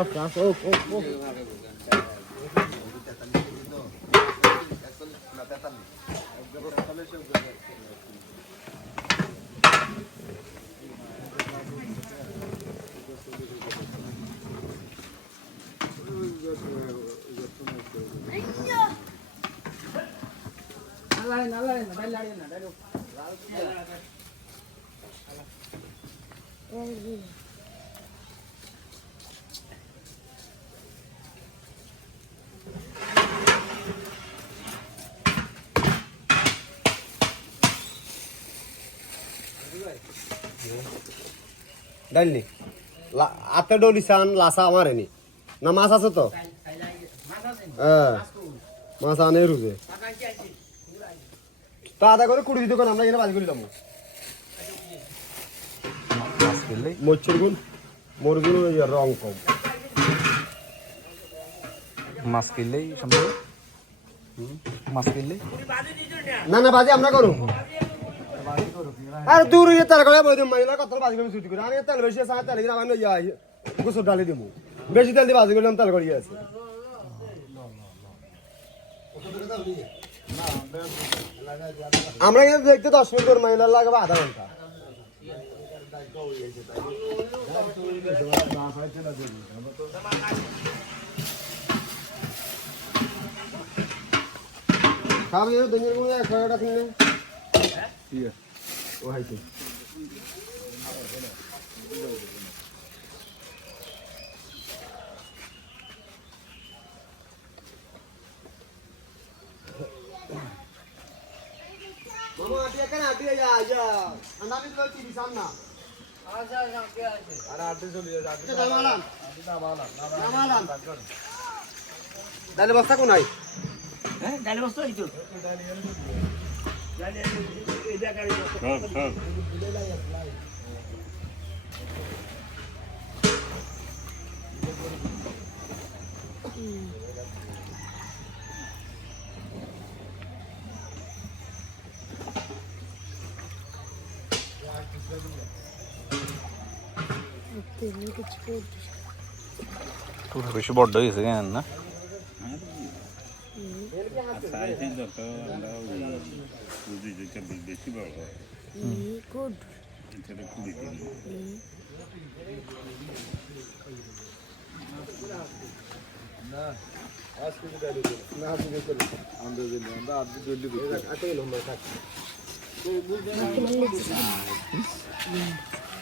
আচ্ছা আচ্ছা ও ও ডাইলি আতে ডলিসান লাসা আমারেনি না মাছ আছে তো হ্যাঁ মাছ আনে রুজে তা আদা করে কুড়ি দিতে আমরা এখানে বাজি করিলাম মরচের গুণ মরগুন রং কম মাছ কিনলেই সম্ভব মাছ কিনলেই না না বাজি আমরা করুন আর দূর ইয়ে তার করে বই দিম মাইলা কত বাজি করে ছুটি করে আমি তেল বেশি আছে তেল কিনা আমি যাই গোসল ডালি দিমু বেশি তেল দিয়ে বাজি করলাম তেল করিয়ে আছে আমরা কিন্তু দেখতে 10 মিনিট করে মাইলা লাগবে আধা ঘন্টা খাবি দুনিয়ার মধ্যে 100 টাকা কিনে ঠিক আছে ও হাইছে মামা আটি কেন আটি যা যা আন্দাজি তো কি বিসাম না আচ্ছা আচ্ছা কে আছে আরে আটি চলে যা আটি নামালাম নামালাম ডালে বস্তা কোন আই হ্যাঁ ডালে বস্তা এই তো ডালে এই জায়গা হ্যাঁ হ্যাঁ পুরো বেশি বড় হয়েছে কেন না বেশি বড় না আজকে না আজকে চলে আমরা আজকে জলদি করতে আজকে লম্বা থাক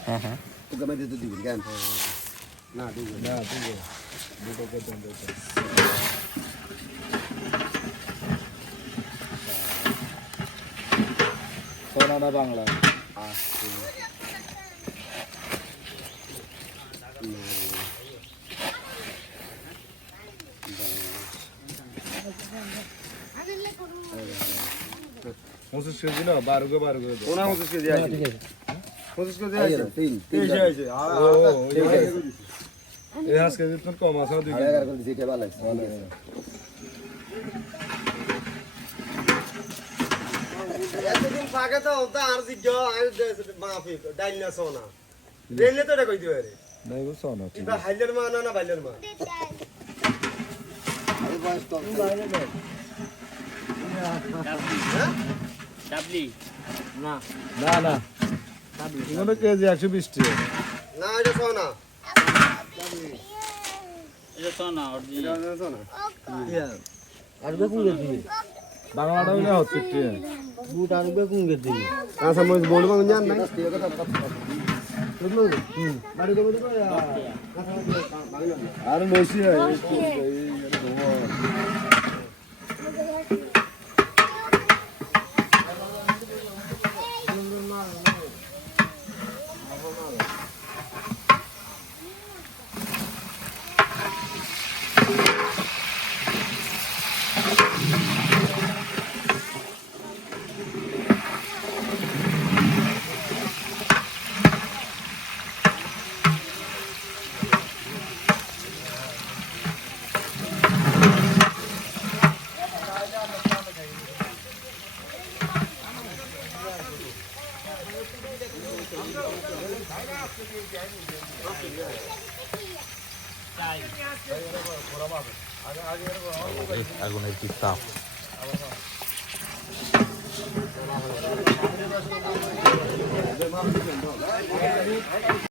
হ্যাঁ হ্যাঁ তো গমে দিতে দিবেন কেন না দিবেন না দিবেন দুটো করে দেন সোনাটা বাংলা আচ্ছা পঁচিশ কেজি না 12 করে 25 কেজি আছে 25 কেজি আছে 3 আছে এই আজকে তো কম আছে 2 কেজি করে দিতে ভালো আছে এতদিন ফাঁকে তো ওটা আর জিজ্ঞ আর মাফি ডাইনা সোনা রেলে তো এটা কই দিও রে নাই গো সোনা এটা হাইলের মা না বাইলের মা আরে বয়স কম বাইলে না ডাবলি না না না এগুলো কেজি 120 টাকা না এটা সোনা এটা সোনা অরিজিনাল এটা সোনা আর বেকুন গেছি বাংলাটা হইলে হচ্ছে টাকা বুট আর বেকুন গেছি আচ্ছা মই বলবো জান না বাড়ি দেবো আর বেশি হয় আগুনের কি তাপ